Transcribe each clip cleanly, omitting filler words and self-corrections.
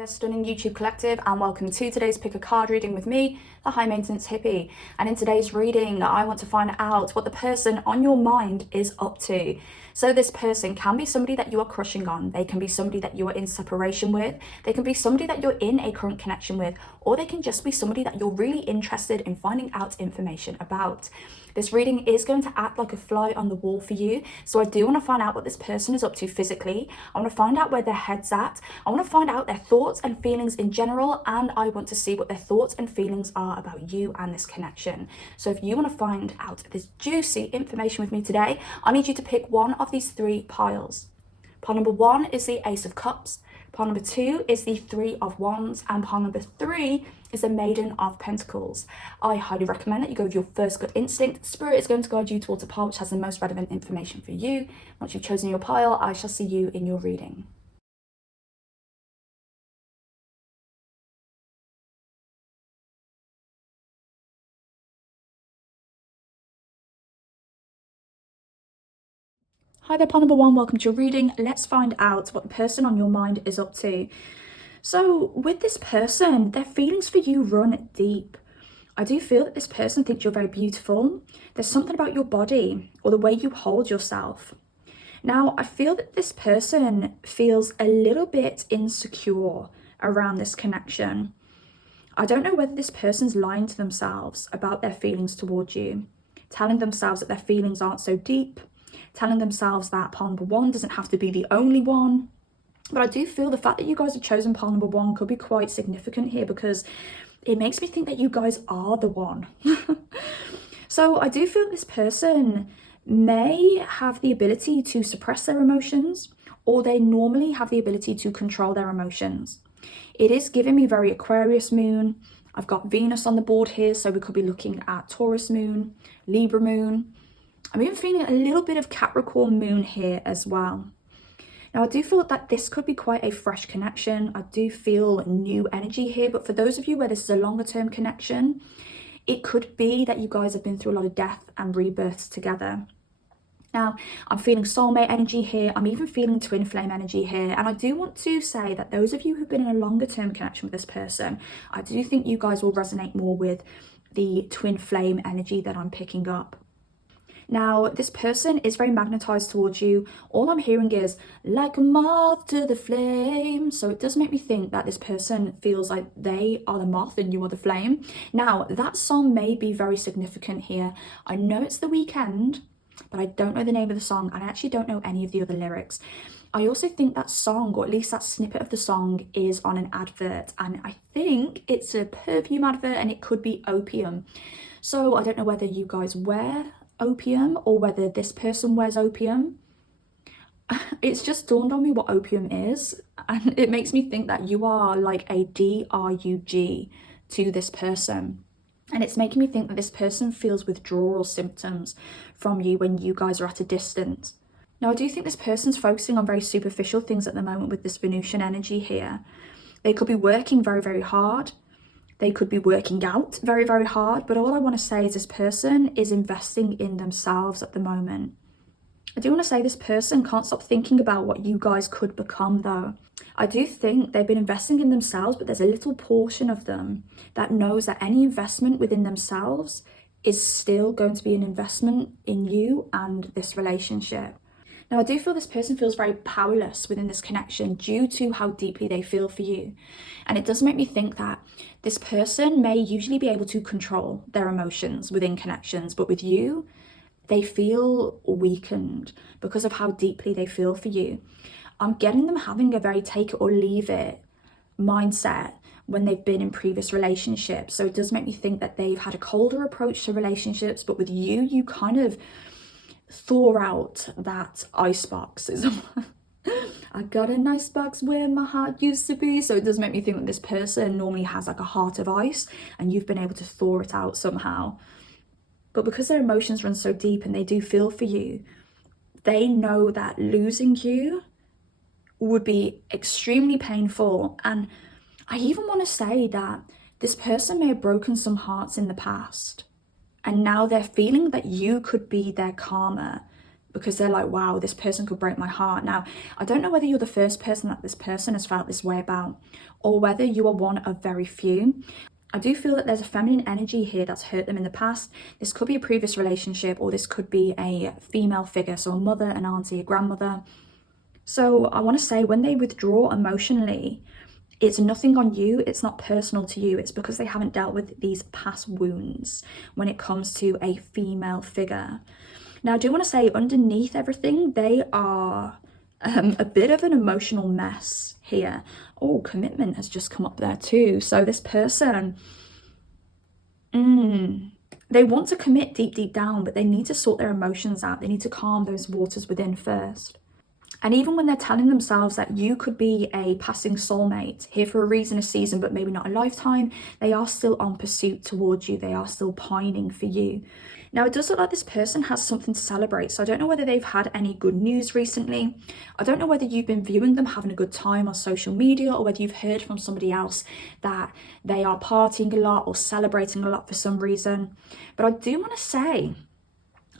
there, stunning YouTube collective, and welcome to today's pick a card reading with me, the high maintenance hippie. And in today's reading, I want to find out what the person on your mind is up to. So this person can be somebody that you are crushing on, they can be somebody that you are in separation with, they can be somebody that you're in a current connection with, or they can just be somebody that you're really interested in finding out information about. This reading is going to act like a fly on the wall for you. So I do want to find out what this person is up to physically. I want to find out where their head's at. I want to find out their thoughts and feelings in general. And I want to see what their thoughts and feelings are about you and this connection. So if you want to find out this juicy information with me today, I need you to pick one of these three piles. Pile number one is the Ace of Cups. Pile number two is the Three of Wands, and pile number three is the Maiden of Pentacles. I highly recommend that you go with your first gut instinct. Spirit is going to guide you towards a pile which has the most relevant information for you. Once you've chosen your pile, I shall see you in your reading. Hi there, pile number one, welcome to your reading. Let's find out what the person on your mind is up to. So with this person, their feelings for you run deep. I do feel that this person thinks you're very beautiful. There's something about your body or the way you hold yourself. Now, I feel that this person feels a little bit insecure around this connection. I don't know whether this person's lying to themselves about their feelings towards you, telling themselves that their feelings aren't so deep, telling themselves that pile number one doesn't have to be the only one. But I do feel the fact that you guys have chosen pile number one could be quite significant here, because it makes me think that you guys are the one. So I do feel this person may have the ability to suppress their emotions, or they normally have the ability to control their emotions. It is giving me very Aquarius moon. I've got Venus on the board here, so we could be looking at Taurus moon, Libra moon. I'm even feeling a little bit of Capricorn moon here as well. Now, I do feel that this could be quite a fresh connection. I do feel new energy here, but for those of you where this is a longer term connection, it could be that you guys have been through a lot of death and rebirths together. Now, I'm feeling soulmate energy here. I'm even feeling twin flame energy here. And I do want to say that those of you who've been in a longer term connection with this person, I do think you guys will resonate more with the twin flame energy that I'm picking up. Now, this person is very magnetized towards you. All I'm hearing is like a moth to the flame. So it does make me think that this person feels like they are the moth and you are the flame. Now, that song may be very significant here. I know it's The Weeknd, but I don't know the name of the song, and I actually don't know any of the other lyrics. I also think that song, or at least that snippet of the song, is on an advert, and I think it's a perfume advert, and it could be opium. So I don't know whether you guys wear opium or whether this person wears opium. It's just dawned on me what opium is, and it makes me think that you are like a drug to this person. And it's making me think that this person feels withdrawal symptoms from you when you guys are at a distance. Now, I do think this person's focusing on very superficial things at the moment with this Venusian energy here. They could be working very, very hard. They could be working out very, very hard. But all I want to say is this person is investing in themselves at the moment. I do want to say this person can't stop thinking about what you guys could become, though. I do think they've been investing in themselves, but there's a little portion of them that knows that any investment within themselves is still going to be an investment in you and this relationship. Now, I do feel this person feels very powerless within this connection due to how deeply they feel for you. And it does make me think that this person may usually be able to control their emotions within connections, but with you, they feel weakened because of how deeply they feel for you. I'm getting them having a very take it or leave it mindset when they've been in previous relationships. So it does make me think that they've had a colder approach to relationships, but with you, you kind of thaw out that icebox. I got an icebox where my heart used to be. So it does make me think that this person normally has like a heart of ice and you've been able to thaw it out somehow. But because their emotions run so deep and they do feel for you, they know that losing you would be extremely painful. And I even want to say that this person may have broken some hearts in the past, and now they're feeling that you could be their karma because they're like, wow, this person could break my heart. Now, I don't know whether you're the first person that this person has felt this way about, or whether you are one of very few. I do feel that there's a feminine energy here that's hurt them in the past. This could be a previous relationship, or this could be a female figure, so a mother, an auntie, a grandmother. So I want to say, when they withdraw emotionally, it's nothing on you, it's not personal to you, it's because they haven't dealt with these past wounds when it comes to a female figure. Now, I do want to say, underneath everything, they are a bit of an emotional mess here. Oh, commitment has just come up there too. So this person, they want to commit deep down, but they need to sort their emotions out. They need to calm those waters within first. And even when they're telling themselves that you could be a passing soulmate, here for a reason, a season, but maybe not a lifetime, they are still on pursuit towards you. They are still pining for you. Now, it does look like this person has something to celebrate. So I don't know whether they've had any good news recently. I don't know whether you've been viewing them having a good time on social media, or whether you've heard from somebody else that they are partying a lot or celebrating a lot for some reason. But I do want to say,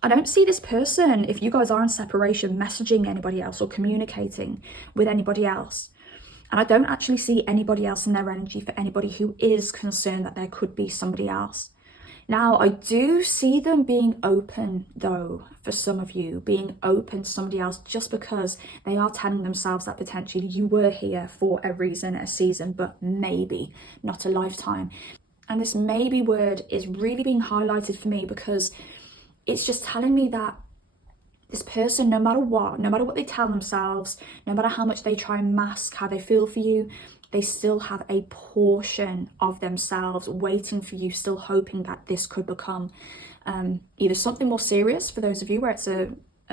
I don't see this person, if you guys are in separation, messaging anybody else or communicating with anybody else. And I don't actually see anybody else in their energy for anybody who is concerned that there could be somebody else. Now, I do see them being open, though, for some of you, being open to somebody else, just because they are telling themselves that potentially you were here for a reason, a season, but maybe not a lifetime. And this maybe word is really being highlighted for me, because it's just telling me that this person, no matter what they tell themselves, no matter how much they try and mask how they feel for you, they still have a portion of themselves waiting for you, still hoping that this could become either something more serious for those of you where it's a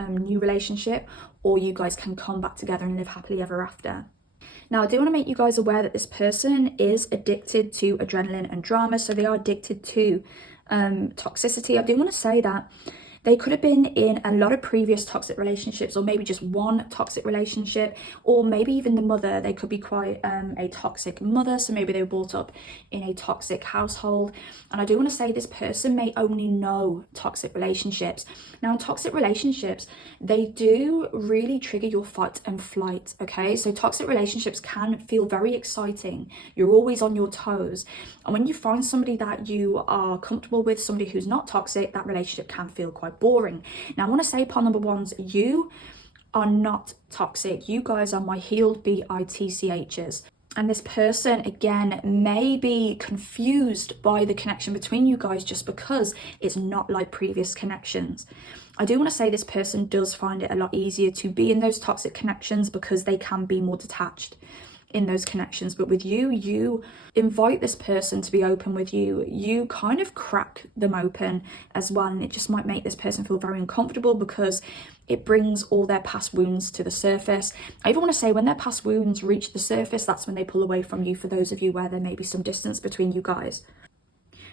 new relationship, or you guys can come back together and live happily ever after. Now, I do want to make you guys aware that this person is addicted to adrenaline and drama, so they are addicted to toxicity. I do want to say that they could have been in a lot of previous toxic relationships, or maybe just one toxic relationship, or maybe even the mother. They could be quite a toxic mother, so maybe they were brought up in a toxic household. And I do want to say, this person may only know toxic relationships. Now, in toxic relationships, they do really trigger your fight and flight, okay? So toxic relationships can feel very exciting. You're always on your toes. And when you find somebody that you are comfortable with, somebody who's not toxic, that relationship can feel quite boring. Now, I want to say, pile number ones, you are not toxic. You guys are my healed bitchs. And this person, again, may be confused by the connection between you guys, just because it's not like previous connections. I do want to say, this person does find it a lot easier to be in those toxic connections, because they can be more detached in those connections. But with you, you invite this person to be open with you. You kind of crack them open as well, and it just might make this person feel very uncomfortable, because it brings all their past wounds to the surface. I even want to say, when their past wounds reach the surface, that's when they pull away from you, for those of you where there may be some distance between you guys.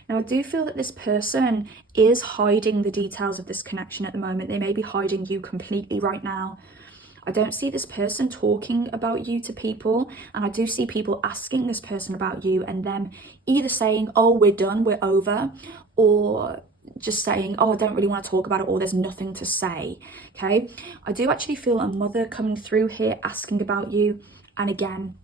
Now, I do feel that this person is hiding the details of this connection at the moment. They may be hiding you completely right now. I don't see this person talking about you to people, and I do see people asking this person about you, and them either saying, oh, we're done, we're over, or just saying, oh, I don't really want to talk about it, or there's nothing to say, okay? I do actually feel a mother coming through here asking about you, and again,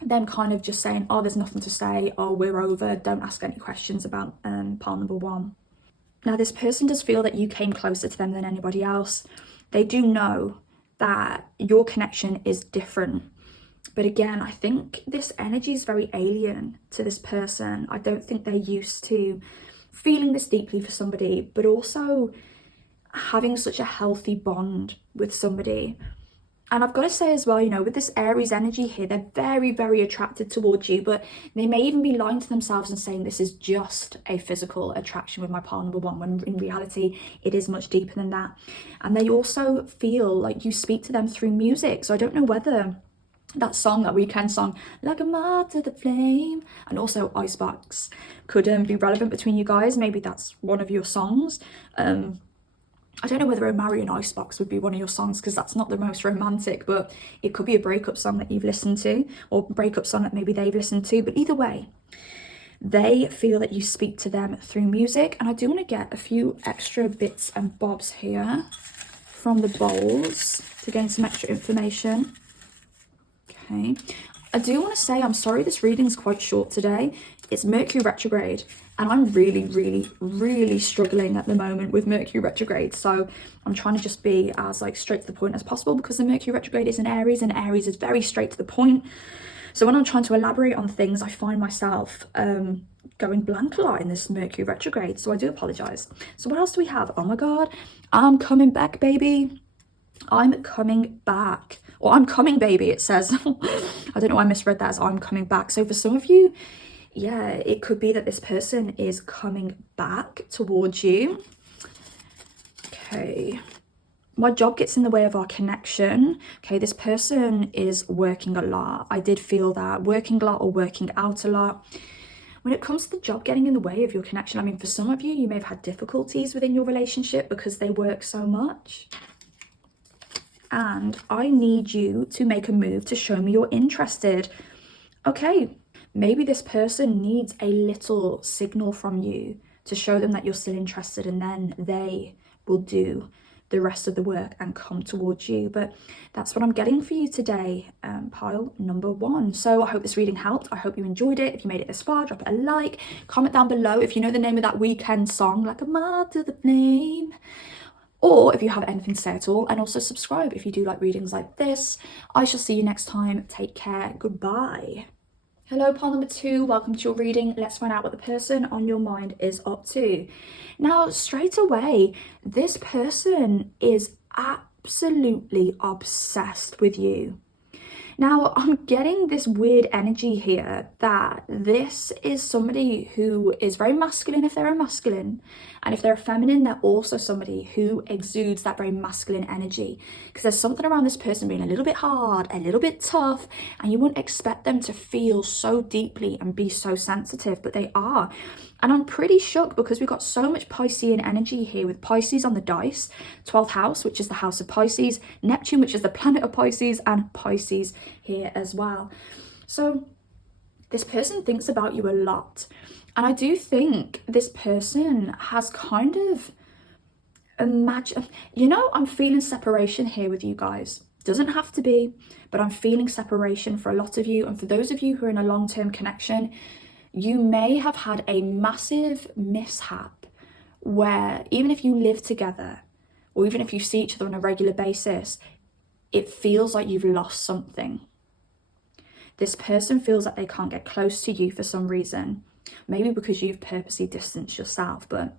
them kind of just saying, oh, there's nothing to say, oh, we're over, don't ask any questions about pile number one. Now, this person does feel that you came closer to them than anybody else. They do know that your connection is different. But again, I think this energy is very alien to this person. I don't think they're used to feeling this deeply for somebody, but also having such a healthy bond with somebody. And I've got to say as well, you know, with this Aries energy here, they're very, very attracted towards you, but they may even be lying to themselves and saying this is just a physical attraction with my pile number one, when in reality, it is much deeper than that. And they also feel like you speak to them through music. So I don't know whether that song, that weekend song, like a moth to the flame, and also Icebox could be relevant between you guys. Maybe that's one of your songs. I don't know whether a Marry an Icebox would be one of your songs, because that's not the most romantic, but it could be a breakup song that you've listened to, or breakup song that maybe they've listened to. But either way, they feel that you speak to them through music. And I do want to get a few extra bits and bobs here from the bowls to gain some extra information. Okay. I do want to say, I'm sorry this reading is quite short today. It's Mercury retrograde, and I'm really struggling at the moment with Mercury retrograde. So I'm trying to just be as like straight to the point as possible, because the Mercury retrograde is in Aries, and Aries is very straight to the point. So when I'm trying to elaborate on things, I find myself going blank a lot in this Mercury retrograde. So I do apologize. So what else do we have? Oh my God, I'm coming back, baby. I'm coming back. Or I'm coming, baby, it says. I don't know why I misread that as I'm coming back. So for some of you, yeah, it could be that this person is coming back towards you. Okay. My job gets in the way of our connection. Okay, this person is working a lot. I did feel that, working a lot or working out a lot. When it comes to the job getting in the way of your connection, I mean, for some of you, you may have had difficulties within your relationship because they work so much. And I need you to make a move to show me you're interested. Okay, maybe this person needs a little signal from you to show them that you're still interested, and then they will do the rest of the work and come towards you. But that's what I'm getting for you today, pile number 1. So I hope this reading helped. I hope you enjoyed it. If you made it this far, drop it a like, comment down below if you know the name of that weekend song, like a moth to the flame, or if you have anything to say at all, and also subscribe if you do like readings like this. I shall see you next time. Take care. Goodbye. Hello, pile number 2. Welcome to your reading. Let's find out what the person on your mind is up to. Now, straight away, this person is absolutely obsessed with you. Now, I'm getting this weird energy here that this is somebody who is very masculine if they're a masculine, and if they're a feminine, they're also somebody who exudes that very masculine energy, because there's something around this person being a little bit hard, a little bit tough, and you wouldn't expect them to feel so deeply and be so sensitive, but they are. And I'm pretty shocked because we've got so much Piscean energy here, with Pisces on the dice, 12th house, which is the house of Pisces, Neptune, which is the planet of Pisces, and Pisces here as well. So this person thinks about you a lot. And I do think this person has kind of imagined, you know, I'm feeling separation here with you guys. Doesn't have to be, but I'm feeling separation for a lot of you. And for those of you who are in a long-term connection, you may have had a massive mishap where even if you live together, or even if you see each other on a regular basis, it feels like you've lost something. This person feels like they can't get close to you for some reason, maybe because you've purposely distanced yourself, but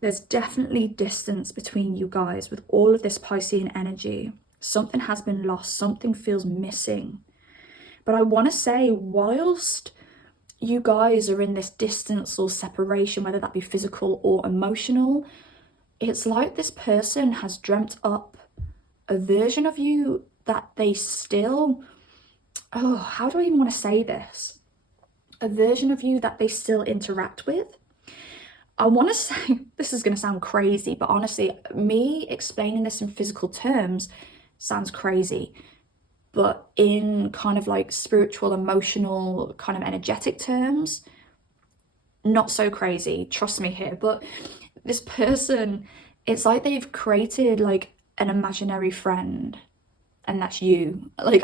there's definitely distance between you guys with all of this Piscean energy. Something has been lost, something feels missing. But I want to say, whilst you guys are in this distance or separation, whether that be physical or emotional, it's like this person has dreamt up a version of you that they still, oh, how do I even want to say this? A version of you that they still interact with. I want to say, this is going to sound crazy, but honestly, me explaining this in physical terms sounds crazy. But in kind of like spiritual, emotional, kind of energetic terms, not so crazy, trust me here. But this person, it's like they've created like an imaginary friend, and that's you. Like,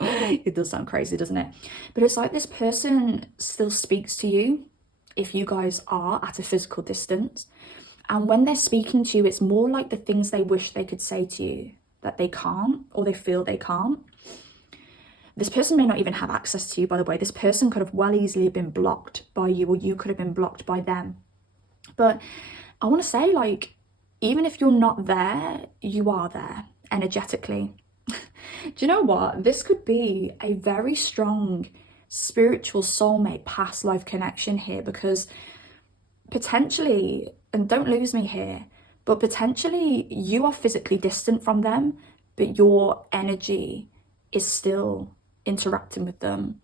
it does sound crazy, doesn't it? But it's like this person still speaks to you if you guys are at a physical distance. And when they're speaking to you, it's more like the things they wish they could say to you that they can't, or they feel they can't. This person may not even have access to you, by the way. This person could have well easily been blocked by you, or you could have been blocked by them. But I want to say, like, even if you're not there, you are there energetically. Do you know what? This could be a very strong spiritual soulmate past life connection here, because potentially, and don't lose me here, but potentially you are physically distant from them, but your energy is still interacting with them.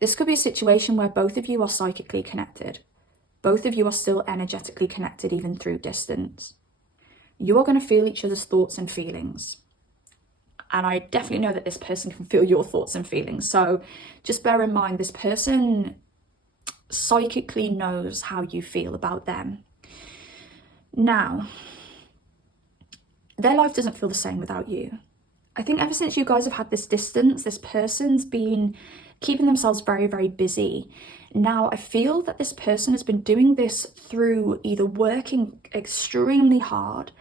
This could be a situation where both of you are psychically connected. Both of you are still energetically connected even through distance. You are going to feel each other's thoughts and feelings. And I definitely know that this person can feel your thoughts and feelings. So just bear in mind, this person psychically knows how you feel about them. Now, their life doesn't feel the same without you. I think ever since you guys have had this distance, this person's been keeping themselves very, very busy. Now, I feel that this person has been doing this through either working extremely hard.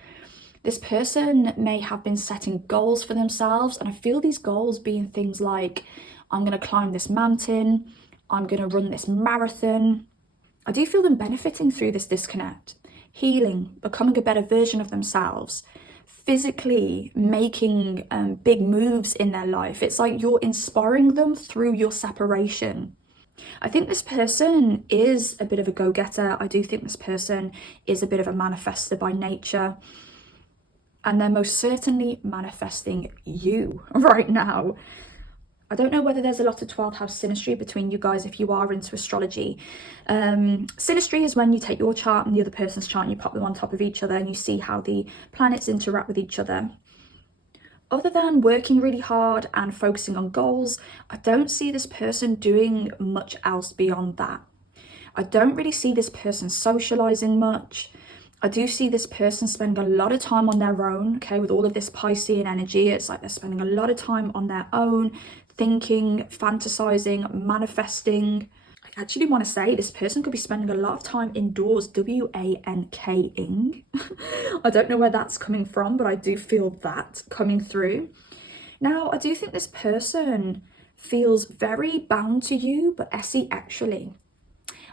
This person may have been setting goals for themselves, and I feel these goals being things like, I'm going to climb this mountain, I'm going to run this marathon. I do feel them benefiting through this disconnect, healing, becoming a better version of themselves, physically making big moves in their life. It's like you're inspiring them through your separation. I think this person is a bit of a go-getter. I do think this person is a bit of a manifester by nature. And they're most certainly manifesting you right now. I don't know whether there's a lot of 12th house synastry between you guys if you are into astrology. Synastry is when you take your chart and the other person's chart and you pop them on top of each other and you see how the planets interact with each other. Other than working really hard and focusing on goals, I don't see this person doing much else beyond that. I don't really see this person socializing much. I do see this person spending a lot of time on their own, okay, with all of this Piscean energy. It's like they're spending a lot of time on their own, thinking, fantasizing, manifesting. I actually want to say this person could be spending a lot of time indoors, W-A-N-K-ing. I don't know where that's coming from, but I do feel that coming through. Now, I do think this person feels very bound to you, but Essie actually.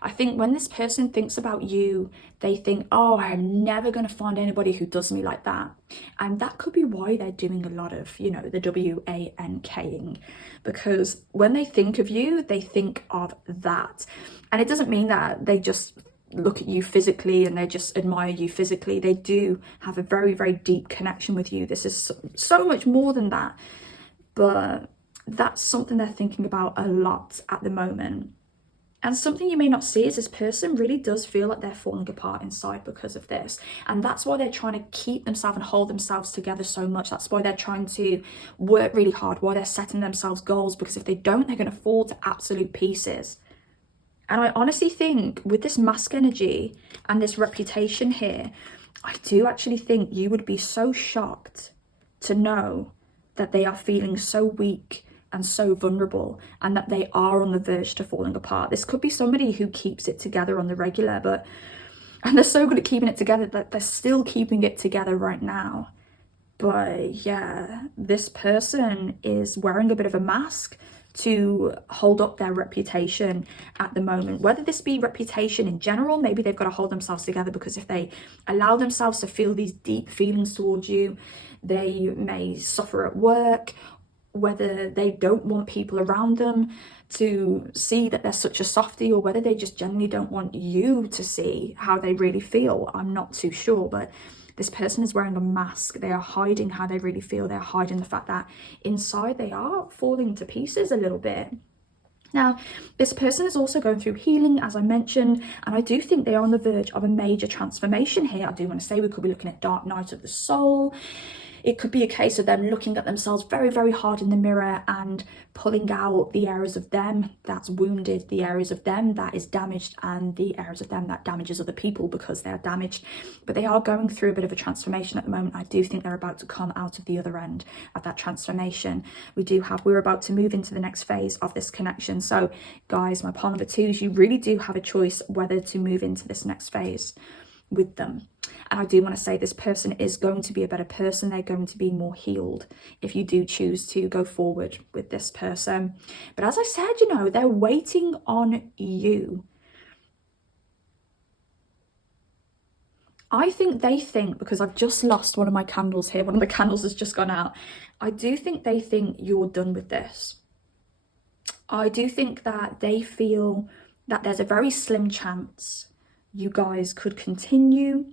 I think when this person thinks about you, they think, oh, I'm never going to find anybody who does me like that. And that could be why they're doing a lot of, you know, the W-A-N-K-ing. Because when they think of you, they think of that. And it doesn't mean that they just look at you physically and they just admire you physically. They do have a very, very deep connection with you. This is so much more than that. But that's something they're thinking about a lot at the moment. And something you may not see is this person really does feel like they're falling apart inside because of this. And that's why they're trying to keep themselves and hold themselves together so much. That's why they're trying to work really hard, why they're setting themselves goals, because if they don't, they're going to fall to absolute pieces. And I honestly think with this mask energy and this reputation here, I do actually think you would be so shocked to know that they are feeling so weak and so vulnerable, and that they are on the verge to falling apart. This could be somebody who keeps it together on the regular, and they're so good at keeping it together that they're still keeping it together right now. But yeah, this person is wearing a bit of a mask to hold up their reputation at the moment. Whether this be reputation in general, maybe they've got to hold themselves together, because if they allow themselves to feel these deep feelings towards you, they may suffer at work. Whether they don't want people around them to see that they're such a softie, or whether they just genuinely don't want you to see how they really feel, I'm not too sure. But this person is wearing a mask. They are hiding how they really feel. They're hiding the fact that inside they are falling to pieces a little bit. Now, this person is also going through healing, as I mentioned, and I do think they are on the verge of a major transformation here. I do want to say we could be looking at dark night of the soul. It could be a case of them looking at themselves very, very hard in the mirror and pulling out the areas of them that's wounded, the areas of them that is damaged, and the areas of them that damages other people because they're damaged. But they are going through a bit of a transformation at the moment. I do think they're about to come out of the other end of that transformation. We're about to move into the next phase of this connection. So guys, my pile number twos, you really do have a choice whether to move into this next phase with them. And I do want to say this person is going to be a better person. They're going to be more healed if you do choose to go forward with this person. But as I said, you know, they're waiting on you. I think they think, because I've just lost one of my candles here, one of the candles has just gone out. I do think they think you're done with this. I do think that they feel that there's a very slim chance you guys could continue.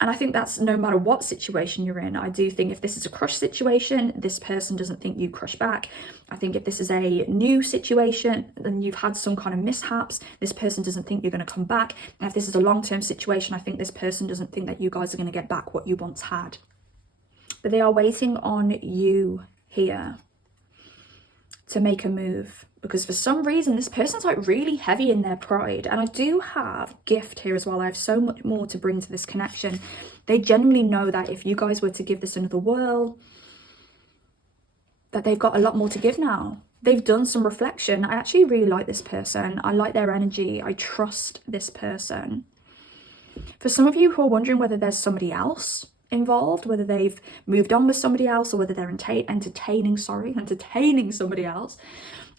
And I think that's no matter what situation you're in. I do think if this is a crush situation, this person doesn't think you crush back. I think if this is a new situation and you've had some kind of mishaps, this person doesn't think you're going to come back. And if this is a long-term situation, I think this person doesn't think that you guys are going to get back what you once had. But they are waiting on you here. to make a move, because for some reason this person's like really heavy in their pride. And I do have gift here as well. I have so much more to bring to this connection. They genuinely know that if you guys were to give this another whirl, that they've got a lot more to give now. They've done some reflection. I actually really like this person. I like their energy. I trust this person. For some of you who are wondering whether there's somebody else involved, whether they've moved on with somebody else, or whether they're entertaining somebody else,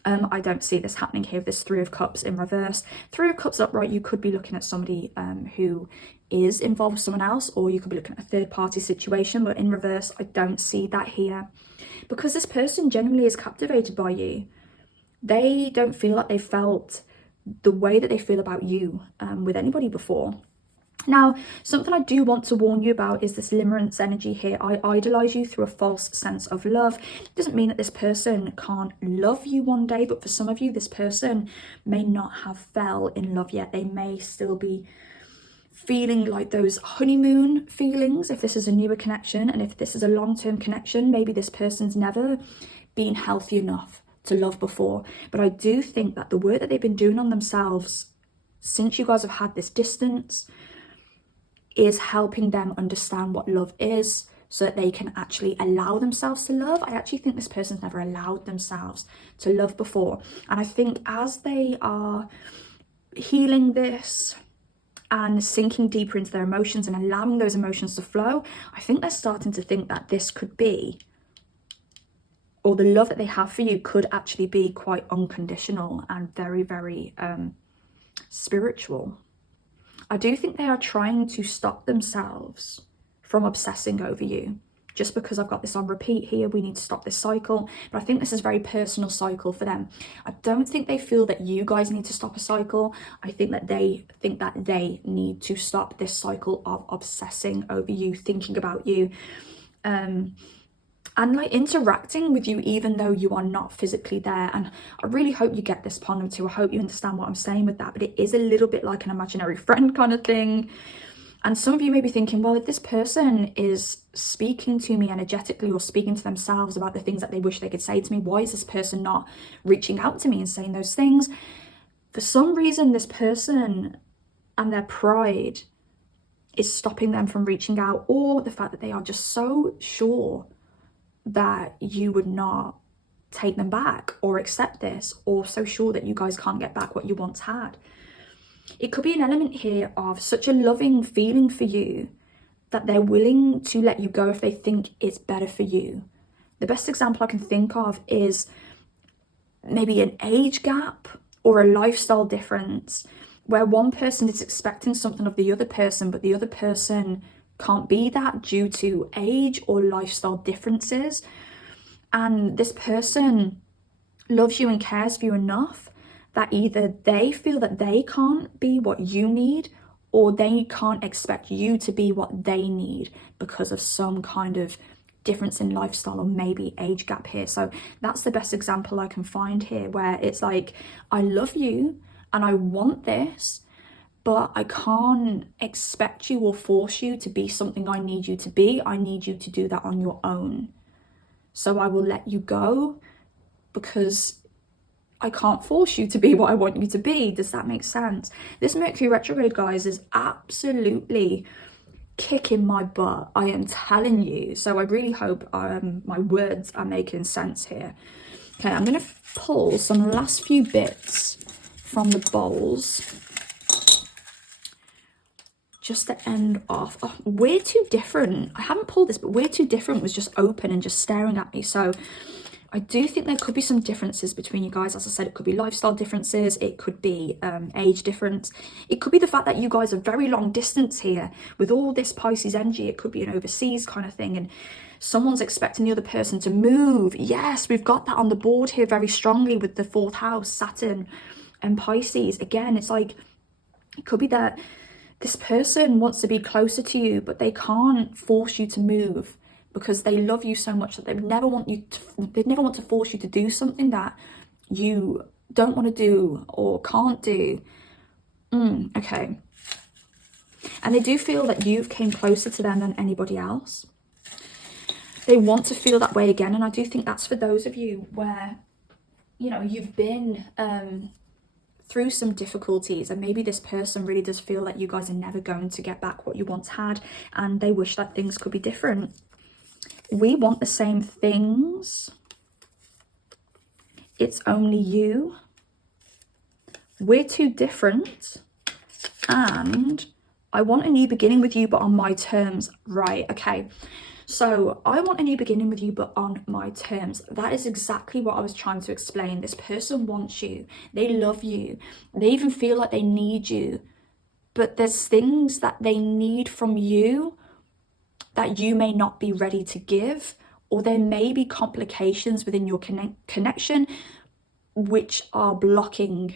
I don't see this happening here with this Three of Cups in reverse. Three of Cups upright, you could be looking at somebody who is involved with someone else, or you could be looking at a third party situation, but in reverse, I don't see that here. Because this person genuinely is captivated by you. They don't feel like they felt the way that they feel about you with anybody before. Now, something I do want to warn you about is this limerence energy here. I idolize you through a false sense of love. It doesn't mean that this person can't love you one day, but for some of you, this person may not have fell in love yet. They may still be feeling like those honeymoon feelings if this is a newer connection. And if this is a long-term connection, maybe this person's never been healthy enough to love before. But I do think that the work that they've been doing on themselves since you guys have had this distance is helping them understand what love is, so that they can actually allow themselves to love. I actually think this person's never allowed themselves to love before. And I think as they are healing this and sinking deeper into their emotions and allowing those emotions to flow, I think they're starting to think that this could be, or the love that they have for you could actually be quite unconditional and very, very spiritual. I do think they are trying to stop themselves from obsessing over you. Just because I've got this on repeat here, we need to stop this cycle. But I think this is a very personal cycle for them. I don't think they feel that you guys need to stop a cycle. I think that they need to stop this cycle of obsessing over you, thinking about you, and like interacting with you even though you are not physically there. And I really hope you get this point too. I hope you understand what I'm saying with that. But it is a little bit like an imaginary friend kind of thing. And some of you may be thinking, well, if this person is speaking to me energetically or speaking to themselves about the things that they wish they could say to me, why is this person not reaching out to me and saying those things? For some reason, this person and their pride is stopping them from reaching out, or the fact that they are just so sure that you would not take them back or accept this, or so sure that you guys can't get back what you once had. It could be an element here of such a loving feeling for you that they're willing to let you go if they think it's better for you. The best example I can think of is maybe an age gap or a lifestyle difference, where one person is expecting something of the other person, but the other person can't be that due to age or lifestyle differences. And this person loves you and cares for you enough that either they feel that they can't be what you need, or they can't expect you to be what they need because of some kind of difference in lifestyle or maybe age gap here. So that's the best example I can find here, where it's like, I love you and I want this, but I can't expect you or force you to be something I need you to be. I need you to do that on your own. So I will let you go because I can't force you to be what I want you to be. Does that make sense? This Mercury retrograde, guys, is absolutely kicking my butt. I am telling you. So I really hope my words are making sense here. Okay, I'm going to pull some last few bits from the bowls just to end off. Oh, we're too different. I haven't pulled this, but we're too different was just open and just staring at me. So I do think there could be some differences between you guys. As I said, it could be lifestyle differences. It could be age difference. It could be the fact that you guys are very long distance here with all this Pisces energy. It could be an overseas kind of thing, and someone's expecting the other person to move. Yes, we've got that on the board here very strongly with the 4th house, Saturn and Pisces. Again, it's like, it could be that this person wants to be closer to you, but they can't force you to move because they love you so much that they never want to force you to do something that you don't want to do or can't do. Okay. And they do feel that you've came closer to them than anybody else. They want to feel that way again. And I do think that's for those of you where you know, you've been through some difficulties, and maybe this person really does feel that you guys are never going to get back what you once had, and they wish that things could be different. We want the same things. It's only you. We're too different. And I want a new beginning with you, but on my terms. Right, okay. So I want a new beginning with you, but on my terms. That is exactly what I was trying to explain. This person wants you. They love you. They even feel like they need you. But there's things that they need from you that you may not be ready to give, or there may be complications within your connection which are blocking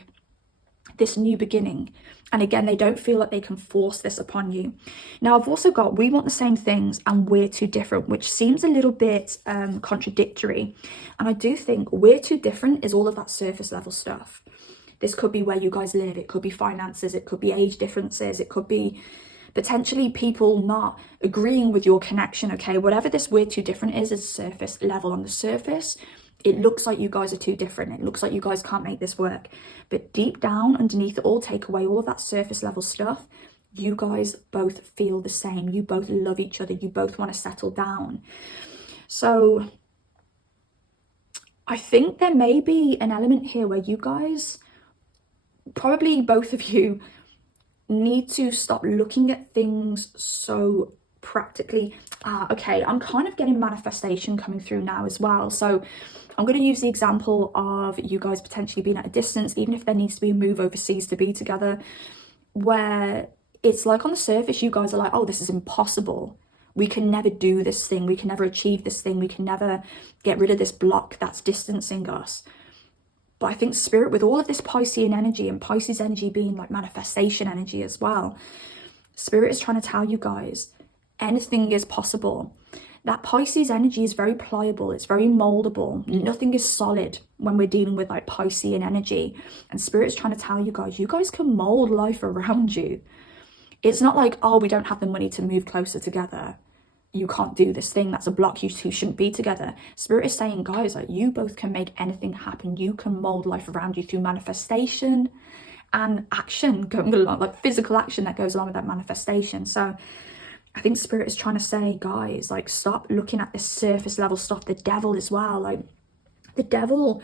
this new beginning. And again, they don't feel like they can force this upon you. Now, I've also got, we want the same things and we're too different, which seems a little bit contradictory. And I do think we're too different is all of that surface level stuff. This could be where you guys live. It could be finances. It could be age differences. It could be potentially people not agreeing with your connection, okay? Whatever this we're too different is surface level. On the surface, it looks like you guys are too different. It looks like you guys can't make this work. But deep down, underneath it all, take away all of that surface level stuff, you guys both feel the same. You both love each other. You both want to settle down. So I think there may be an element here where you guys, probably both of you, need to stop looking at things so practically. Okay, I'm kind of getting manifestation coming through now as well. So I'm going to use the example of you guys potentially being at a distance, even if there needs to be a move overseas to be together, where it's like on the surface, you guys are like, oh, this is impossible. We can never do this thing. We can never achieve this thing. We can never get rid of this block that's distancing us. But I think spirit, with all of this Piscean energy, and Pisces energy being like manifestation energy as well, spirit is trying to tell you guys anything is possible. That Pisces energy is very pliable. It's very moldable. Nothing is solid when we're dealing with like Piscean energy. And spirit is trying to tell you guys can mold life around you. It's not like, oh, we don't have the money to move closer together. You can't do this thing. That's a block. You two shouldn't be together. Spirit is saying, guys, like, you both can make anything happen. You can mold life around you through manifestation and action going along, like physical action that goes along with that manifestation. So I think spirit is trying to say, guys, like, stop looking at this surface level stuff. The devil as well. Like, the devil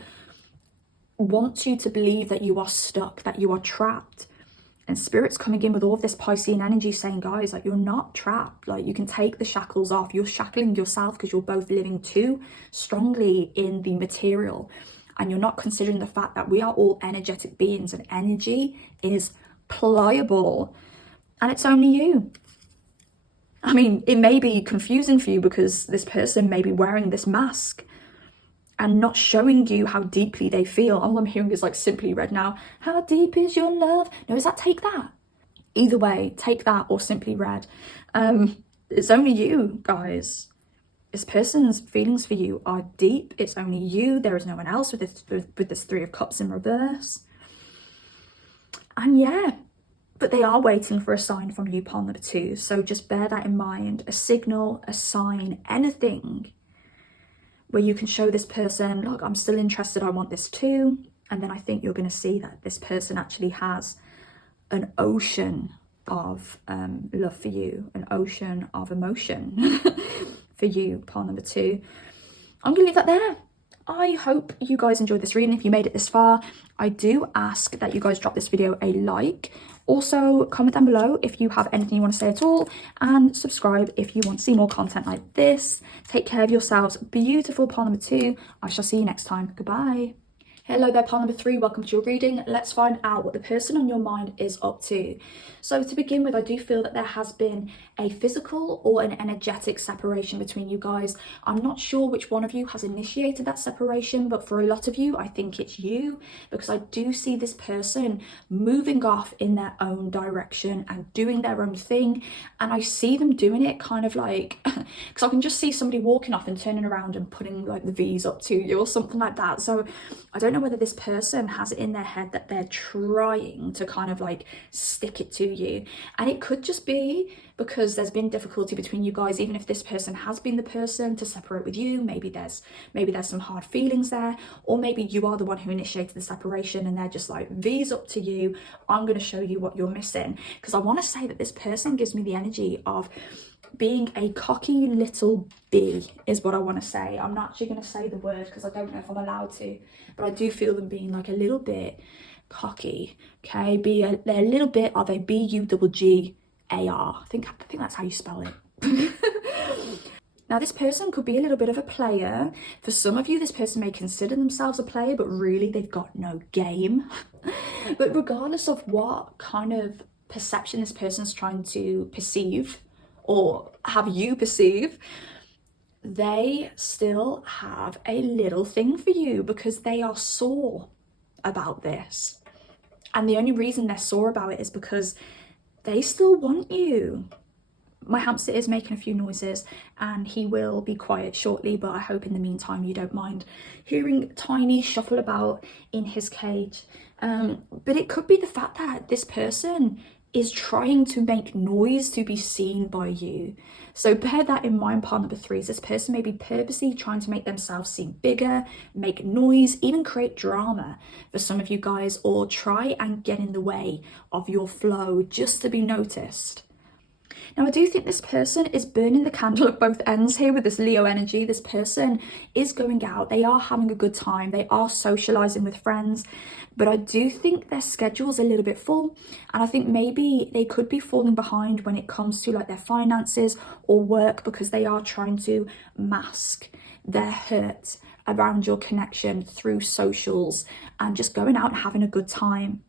wants you to believe that you are stuck, that you are trapped. And spirit's coming in with all of this Piscean energy saying, guys, like, you're not trapped. Like, you can take the shackles off. You're shackling yourself because you're both living too strongly in the material. And you're not considering the fact that we are all energetic beings, and energy is pliable. And it's only you. I mean, it may be confusing for you because this person may be wearing this mask and not showing you how deeply they feel. All I'm hearing is like Simply Red now. How deep is your love? No, is that Take That? Either way, Take That or Simply Red. It's only you, guys. This person's feelings for you are deep. It's only you. There is no one else with this Three of Cups in reverse. And yeah, but they are waiting for a sign from you, pile number 2. So just bear that in mind. A signal, a sign, anything where you can show this person, look, I'm still interested, I want this too. And then I think you're going to see that this person actually has an ocean of love for you, an ocean of emotion for you, pile number 2. I'm going to leave that there. I hope you guys enjoyed this reading. If you made it this far, I do ask that you guys drop this video a like. Also, comment down below if you have anything you want to say at all, and subscribe if you want to see more content like this. Take care of yourselves. Beautiful pile number 2. I shall see you next time. Goodbye. Hello there, pile number 3. Welcome to your reading. Let's find out what the person on your mind is up to. So to begin with, I do feel that there has been a physical or an energetic separation between you guys. I'm not sure which one of you has initiated that separation, but for a lot of you, I think it's you, because I do see this person moving off in their own direction and doing their own thing. And I see them doing it kind of like, because I can just see somebody walking off and turning around and putting like the V's up to you or something like that. So I don't know know whether this person has it in their head that they're trying to kind of like stick it to you. And it could just be because there's been difficulty between you guys, even if this person has been the person to separate with you. Maybe there's some hard feelings there, or maybe you are the one who initiated the separation and they're just like, V's up to you, I'm going to show you what you're missing. Because I want to say that this person gives me the energy of being a cocky little bee, is what I want to say. I'm not actually going to say the word because I don't know if I'm allowed to, but I do feel them being like a little bit cocky. Okay, they're a little bit of a BUGGAR. I think that's how you spell it. Now, this person could be a little bit of a player. For some of you, this person may consider themselves a player, but really they've got no game. But regardless of what kind of perception this person's trying to perceive or have you perceive, they still have a little thing for you because they are sore about this. And the only reason they're sore about it is because they still want you. My hamster is making a few noises and he will be quiet shortly, but I hope in the meantime you don't mind hearing Tiny shuffle about in his cage. But it could be the fact that this person is trying to make noise to be seen by you. So bear that in mind. Part number 3 is this person may be purposely trying to make themselves seem bigger, make noise, even create drama for some of you guys, or try and get in the way of your flow just to be noticed. Now, I do think this person is burning the candle at both ends here with this Leo energy. This person is going out. They are having a good time. They are socializing with friends. But I do think their schedule's a little bit full. And I think maybe they could be falling behind when it comes to like their finances or work because they are trying to mask their hurt around your connection through socials and just going out and having a good time.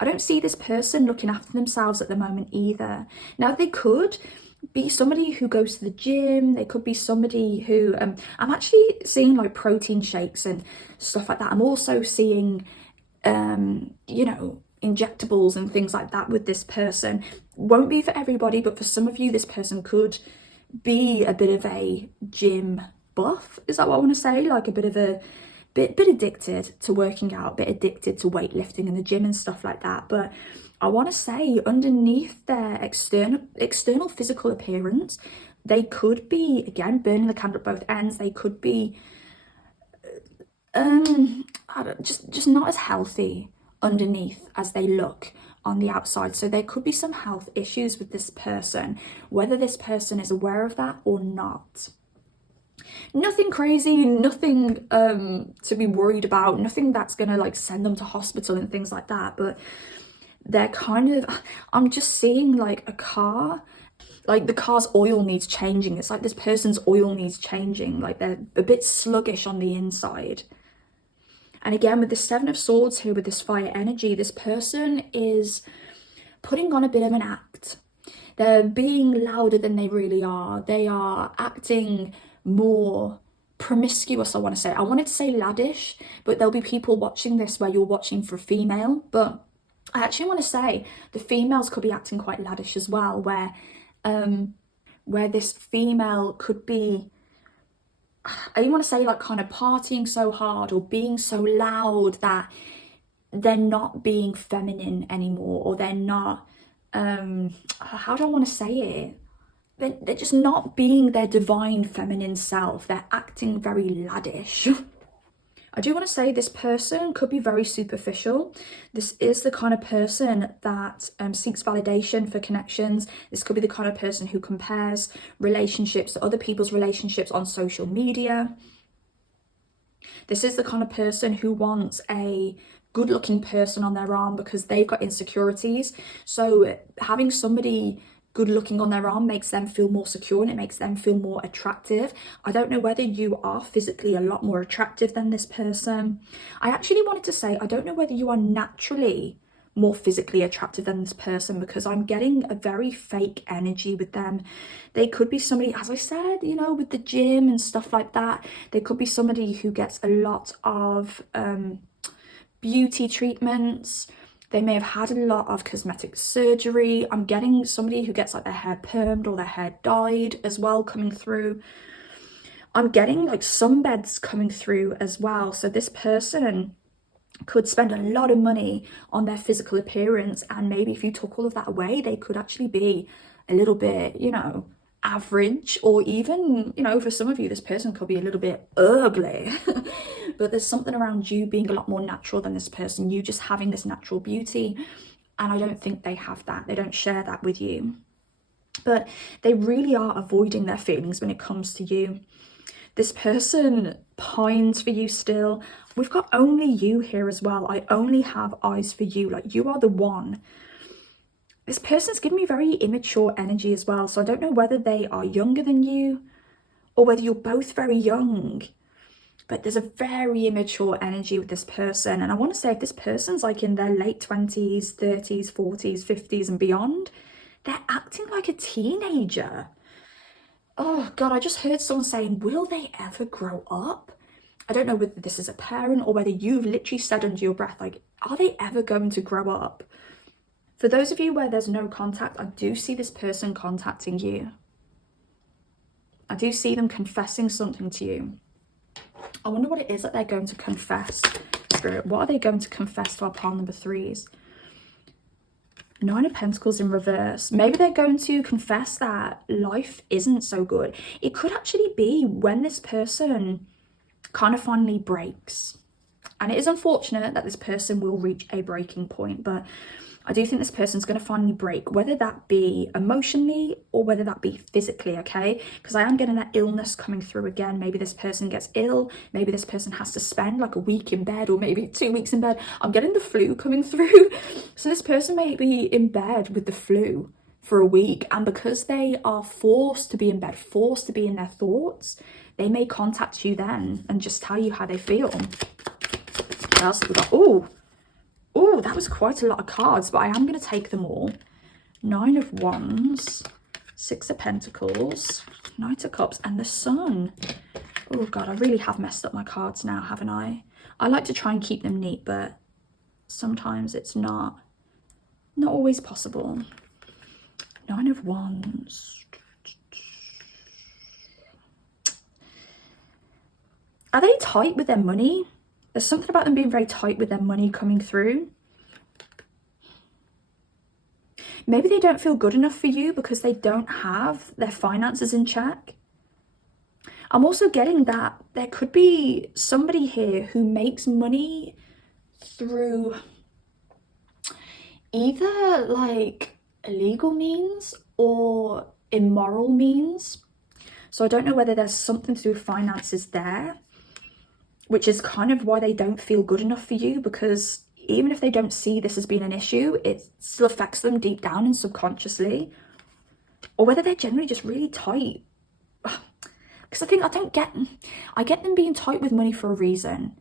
I don't see this person looking after themselves at the moment either. Now, they could be somebody who goes to the gym. They could be somebody who, I'm actually seeing like protein shakes and stuff like that. I'm also seeing, you know, injectables and things like that with this person. Won't be for everybody, but for some of you, this person could be a bit of a gym buff. Is that what I want to say? Like a bit of a bit addicted to working out, a bit addicted to weightlifting in the gym and stuff like that. But I want to say underneath their external physical appearance, they could be, again, burning the candle at both ends. They could be just not as healthy underneath as they look on the outside. So there could be some health issues with this person, whether this person is aware of that or not. Nothing crazy, nothing to be worried about, nothing that's gonna like send them to hospital and things like that, but they're kind of, I'm just seeing like a car, like the car's oil needs changing. It's like this person's oil needs changing, like they're a bit sluggish on the inside. And again, with the 7 of Swords here with this fire energy, this person is putting on a bit of an act. They're being louder than they really are. They are acting more promiscuous, I want to say. I wanted to say laddish, but there'll be people watching this where you're watching for a female, but I actually want to say the females could be acting quite laddish as well, where this female could be, I want to say like kind of partying so hard or being so loud that they're not being feminine anymore, or they're not, how do I want to say it? They're just not being their divine feminine self. They're acting very laddish. I do want to say this person could be very superficial. This is the kind of person that seeks validation for connections. This could be the kind of person who compares relationships to other people's relationships on social media. This is the kind of person who wants a good-looking person on their arm because they've got insecurities. So having somebody good looking on their arm makes them feel more secure and it makes them feel more attractive. I don't know whether you are physically a lot more attractive than this person. I actually wanted to say, I don't know whether you are naturally more physically attractive than this person, because I'm getting a very fake energy with them. They could be somebody, as I said, you know, with the gym and stuff like that. They could be somebody who gets a lot of beauty treatments. They may have had a lot of cosmetic surgery. I'm getting somebody who gets like their hair permed or their hair dyed as well coming through. I'm getting like sunbeds coming through as well. So this person could spend a lot of money on their physical appearance, and maybe if you took all of that away, they could actually be a little bit, you know, average, or even, you know, for some of you, this person could be a little bit ugly. But there's something around you being a lot more natural than this person, you just having this natural beauty, and I don't think they have that. They don't share that with you. But they really are avoiding their feelings when it comes to you. This person pines for you still. We've got only you here as well. I only have eyes for you. Like, you are the one. This person's giving me very immature energy as well. So I don't know whether they are younger than you or whether you're both very young. But there's a very immature energy with this person. And I want to say, if this person's like in their late 20s, 30s, 40s, 50s and beyond, they're acting like a teenager. Oh God, I just heard someone saying, will they ever grow up? I don't know whether this is a parent or whether you've literally said under your breath, like, are they ever going to grow up? For those of you where there's no contact, I do see this person contacting you. I do see them confessing something to you. I wonder what it is that they're going to confess, Spirit. What are they going to confess to our pile number 3s? 9 of Pentacles in reverse. Maybe they're going to confess that life isn't so good. It could actually be when this person kind of finally breaks. And it is unfortunate that this person will reach a breaking point, but I do think this person's going to finally break, whether that be emotionally or whether that be physically, okay? Because I am getting that illness coming through again. Maybe this person gets ill. Maybe this person has to spend like a week in bed, or maybe 2 weeks in bed. I'm getting the flu coming through. So this person may be in bed with the flu for a week. And because they are forced to be in bed, forced to be in their thoughts, they may contact you then and just tell you how they feel. What else have we got? Oh, that was quite a lot of cards, but I am going to take them all. 9 of Wands, 6 of Pentacles, Knight of Cups, and the Sun. Oh God, I really have messed up my cards now, haven't I? I like to try and keep them neat, but sometimes it's not always possible. 9 of Wands. Are they tight with their money? There's something about them being very tight with their money coming through. Maybe they don't feel good enough for you because they don't have their finances in check. I'm also getting that there could be somebody here who makes money through either like illegal means or immoral means. So I don't know whether there's something to do with finances there, which is kind of why they don't feel good enough for you, because even if they don't see this as being an issue, it still affects them deep down and subconsciously. Or whether they're generally just really tight. Because I get them being tight with money for a reason.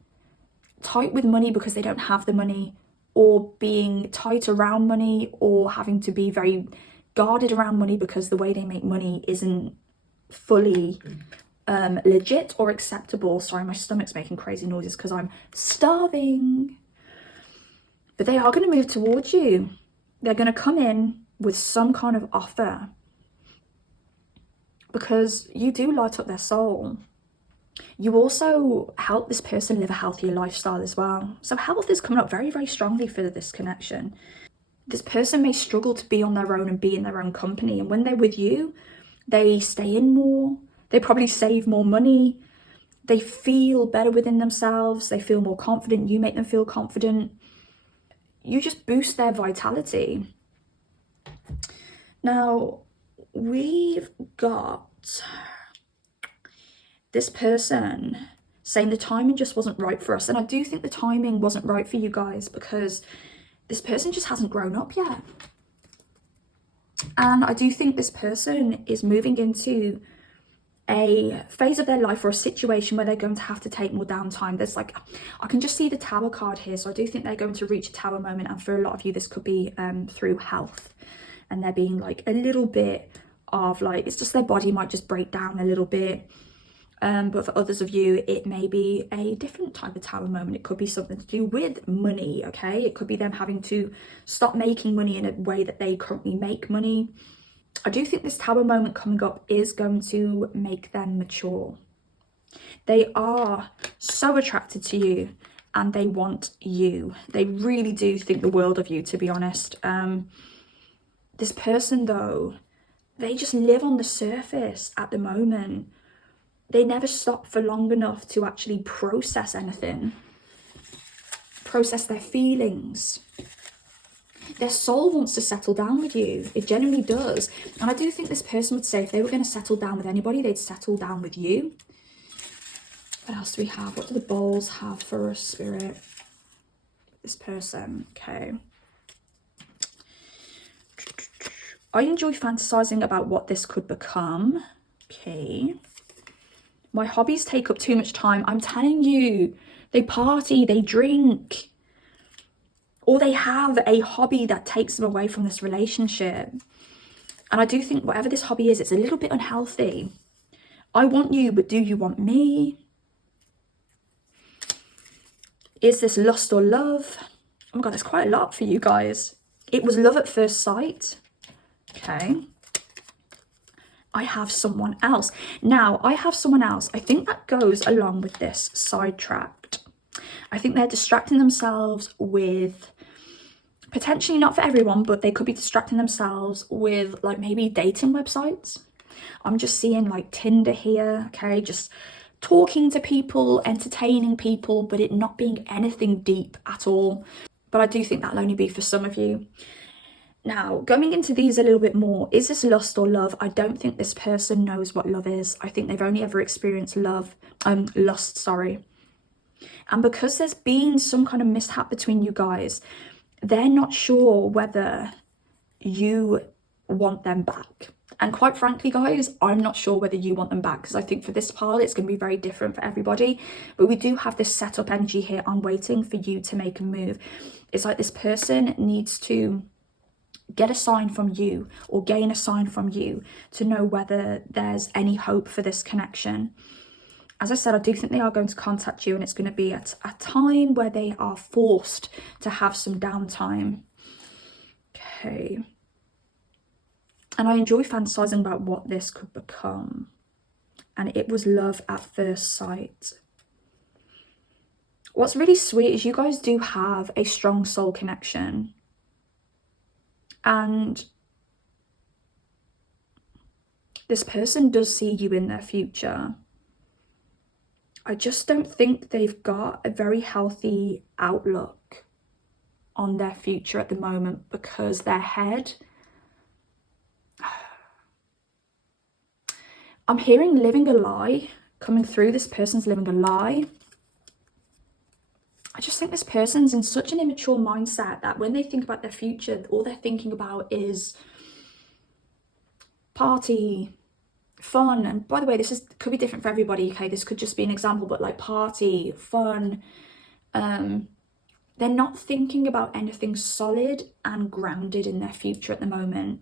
Tight with money because they don't have the money, or being tight around money, or having to be very guarded around money because the way they make money isn't fully legit or acceptable. Sorry, my stomach's making crazy noises because I'm starving. But they are going to move towards you. They're going to come in with some kind of offer because you do light up their soul. You also help this person live a healthier lifestyle as well. So health is coming up very, very strongly for this connection. This person may struggle to be on their own and be in their own company. And when they're with you, they stay in more. They probably save more money. They feel better within themselves. They feel more confident. You make them feel confident. You just boost their vitality. Now, we've got this person saying the timing just wasn't right for us. And I do think the timing wasn't right for you guys because this person just hasn't grown up yet. And I do think this person is moving into a phase of their life or a situation where they're going to have to take more downtime. There's like, I can just see the Tower card here. So I do think they're going to reach a Tower moment. And for a lot of you, this could be through health. And they're being like a little bit of like, it's just their body might just break down a little bit. But for others of you, it may be a different type of Tower moment. It could be something to do with money, okay? It could be them having to stop making money in a way that they currently make money. I do think this Tower moment coming up is going to make them mature. They are so attracted to you and they want you. They really do think the world of you, to be honest. This person, though, they just live on the surface at the moment. They never stop for long enough to actually process anything, process their feelings. Their soul wants to settle down with you. It genuinely does. And I do think this person would say if they were going to settle down with anybody, they'd settle down with you. What else do we have? What do the balls have for us, Spirit? This person. Okay. I enjoy fantasizing about what this could become. Okay. My hobbies take up too much time. I'm telling you, they party, they drink, or they have a hobby that takes them away from this relationship. And I do think whatever this hobby is, it's a little bit unhealthy. I want you, but do you want me? Is this lust or love? Oh my God, there's quite a lot for you guys. It was love at first sight. Okay. I have someone else. Now, I have someone else. I think that goes along with this sidetracked. I think they're distracting themselves with, potentially not for everyone, but they could be distracting themselves with like maybe dating websites. I'm just seeing like Tinder here, okay? Just talking to people, entertaining people, but it not being anything deep at all. But I do think that'll only be for some of you. Now, going into these a little bit more, is this lust or love? I don't think this person knows what love is. I think they've only ever experienced lust, sorry. And because there's been some kind of mishap between you guys, they're not sure whether you want them back. And quite frankly, guys, I'm not sure whether you want them back, because I think for this pile, it's going to be very different for everybody. But we do have this setup energy here. I'm waiting for you to make a move. It's like this person needs to get a sign from you or gain a sign from you to know whether there's any hope for this connection. As I said, I do think they are going to contact you, and it's going to be at a time where they are forced to have some downtime. Okay. And I enjoy fantasizing about what this could become. And it was love at first sight. What's really sweet is you guys do have a strong soul connection. And this person does see you in their future. I just don't think they've got a very healthy outlook on their future at the moment, because their head, I'm hearing living a lie coming through. This person's living a lie. I just think this person's in such an immature mindset that when they think about their future, all they're thinking about is party, fun. And by the way, could be different for everybody, okay? This could just be an example, but like party, fun. They're not thinking about anything solid and grounded in their future at the moment.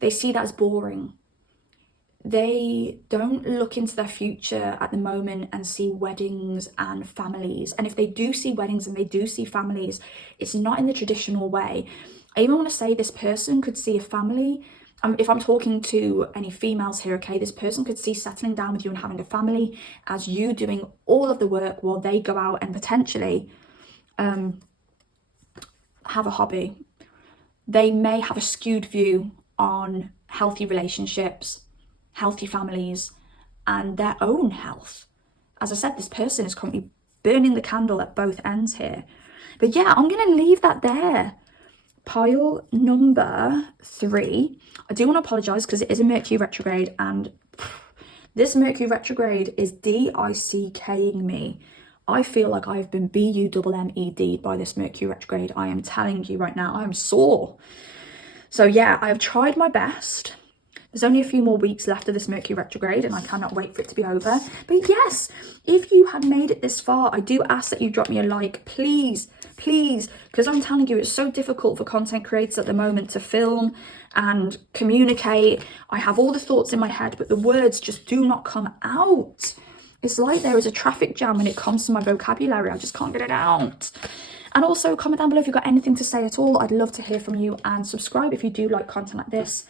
They see that as boring. They don't look into their future at the moment and see weddings and families. And if they do see weddings and they do see families, it's not in the traditional way. I even want to say this person could see a family. If I'm talking to any females here, okay, this person could see settling down with you and having a family as you doing all of the work while they go out and potentially have a hobby. They may have a skewed view on healthy relationships, healthy families, and their own health. As I said, this person is currently burning the candle at both ends here. But yeah, I'm going to leave that there. Pile number 3. I do want to apologise because it is a Mercury retrograde, and this Mercury retrograde is DICKing me. I feel like I've been BUMMED'd by this Mercury retrograde. I am telling you right now, I'm sore. So yeah, I have tried my best. There's only a few more weeks left of this Mercury retrograde, and I cannot wait for it to be over. But yes, if you have made it this far, I do ask that you drop me a like, please, please, because I'm telling you, it's so difficult for content creators at the moment to film and communicate. I have all the thoughts in my head, but the words just do not come out. It's like there is a traffic jam when it comes to my vocabulary. I just can't get it out. And also comment down below if you've got anything to say at all. I'd love to hear from you, and subscribe if you do like content like this.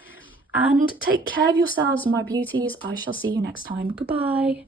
And take care of yourselves, my beauties. I shall see you next time. Goodbye.